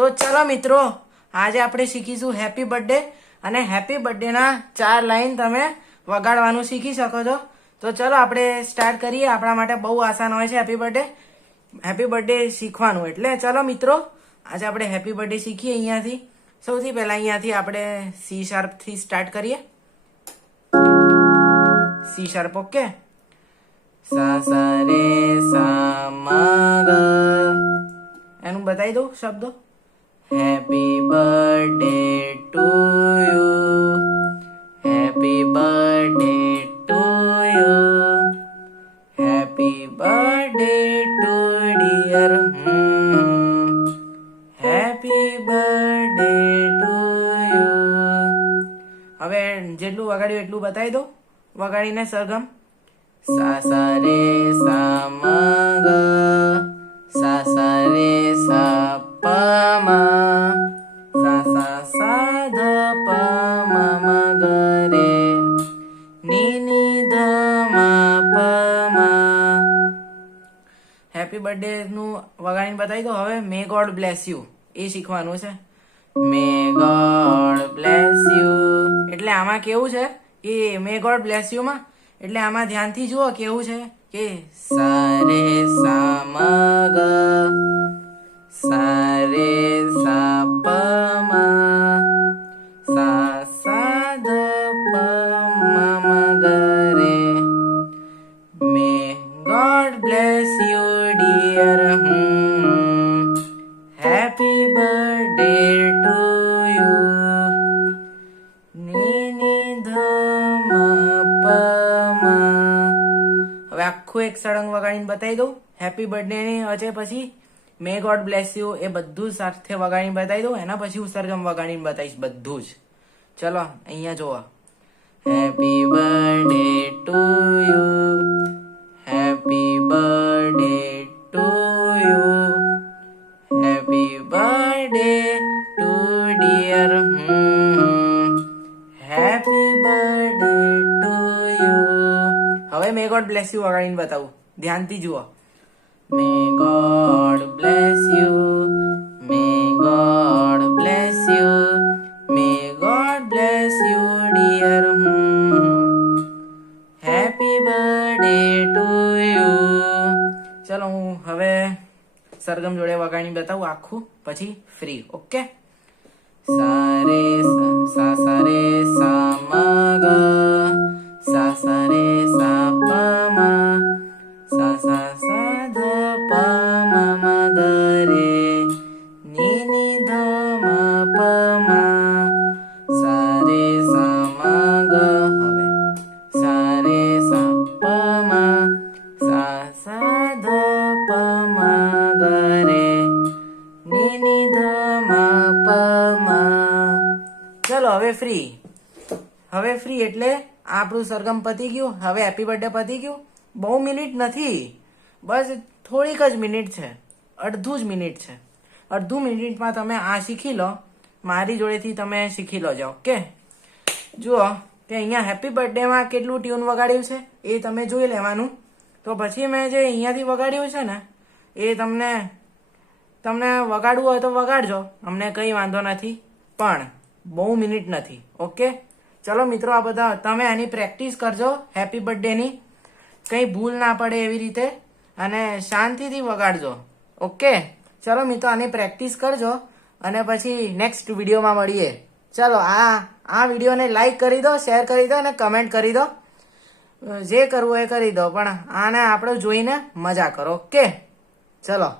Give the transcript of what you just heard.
તો ચલો મિત્રો, આજે આપણે શીખીશું હેપી બર્થડે અને હેપી બર્થડેના 4 લાઈન તમે વગાડવાનું શીખી શકો છો. તો ચલો આપણે સ્ટાર્ટ કરીએ. આપણા માટે બહુ આસાન હોય છે હેપી બર્થડે શીખવાનું. એટલે ચલો મિત્રો, આજે આપણે હેપી બર્થડે શીખીએ. અહીંયાથી સૌથી પહેલા અહીંયાથી આપણે સી શાર્પ થી સ્ટાર્ટ કરીએ. C sharp. ઓકે. સા સા રે સા મા ગ. એનું બતાવી દઉં શબ્દો. Happy birthday to you, happy birthday to you, happy birthday to dear, happy birthday to you. હવે જેટલું વગાડ્યું એટલું બતાવી દો વગાડીને સરગમ. સા સા રે સા મા ગ, સા સા રે સા પ મા, સા સા સા ધ પ મા મા ગ રે, ની ની ધ મા પ મા. હેપી બર્થડે નું વગાડીને બતાવી દો. હવે મે ગોડ બ્લેસ યુ એ શીખવાનું છે. મે ગોડ બ્લેસ યુ એટલે આમાં કેવું છે કે મે ગોડ બ્લેસ યુ માં એટલે આમાં ધ્યાનથી જુઓ કેવું છે કે સા રે સા મ ગ, સા રે સા પ મ, સા સા ધ પ મ મ ગ રે, may God bless you dear, happy birthday to you, ની ની ધ મ પ મ. હવે આખું એક સળંગ વગાડીને બતાવી દઉં હેપી બર્થડે ની વચ્ચે. પછી મે ગોડ બ્લેસ યુ એ બધું સાથે વગાડીને બતાવી દઉં. એના પછી હું સરગમ વગાડીને બતાવીશ બધું જ. ચલો અહીંયા જોવો. Happy birthday to you, happy birthday to you, happy birthday to dear, happy birthday to you. હવે મે ગોડ બ્લેસ યુ વગાડીને બતાવું. ધ્યાનથી જુઓ. May God bless you, may God bless you, may God bless you dear, happy birthday to you. ચલો હું હવે સરગમ જોડે વગાડીને બતાવું આખું, પછી ફ્રી. ઓકે. સા રે સા સા રે સા મ ગ, સા સા રે સા પ મ, સા સા સા ધ પ મ મ ગ રે, ની ની ધ મ પ મ, સા રે સા મ ગ. હવે સા રે સા પ મ, સા સા ધ પ મ ગ રે, ની ની ધ મ પ મ. ચલો હવે ફ્રી. હવે ફ્રી એટલે આપણું સરગમ પતી ગયું. હવે હેપી બર્થડે પતી ગયું. બહુ મિનિટ નથી, બસ થોડીક જ મિનિટ છે. અડધું જ મિનિટ છે. અડધું મિનિટમાં તમે આ શીખી લો. મારી જોડેથી તમે શીખી લો. ઓકે. જુઓ કે અહીંયા હેપી બર્થડેમાં કેટલું ટ્યુન વગાડ્યું છે એ તમે જોઈ લેવાનું. તો પછી મેં જે અહીંયાથી વગાડ્યું છે ને એ તમને વગાડવું હોય તો વગાડજો. અમને કંઈ વાંધો નથી, પણ બહુ મિનિટ નથી. ઓકે. ચલો મિત્રો, આ બધા તમે આની પ્રેક્ટિસ કરજો હેપી બર્થડેની. કંઈ ભૂલ ના પડે એવી રીતે અને શાંતિથી વગાડજો. ઓકે. ચલો મિત્રો, આની પ્રેક્ટિસ કરજો અને પછી નેક્સ્ટ વિડીયોમાં મળીએ. ચલો આ વિડીયોને લાઈક કરી દો, શેર કરી દો અને કમેન્ટ કરી દો. જે કરવું એ કરી દો, પણ આને આપણે જોઈને મજા કરો. ઓકે. ચલો.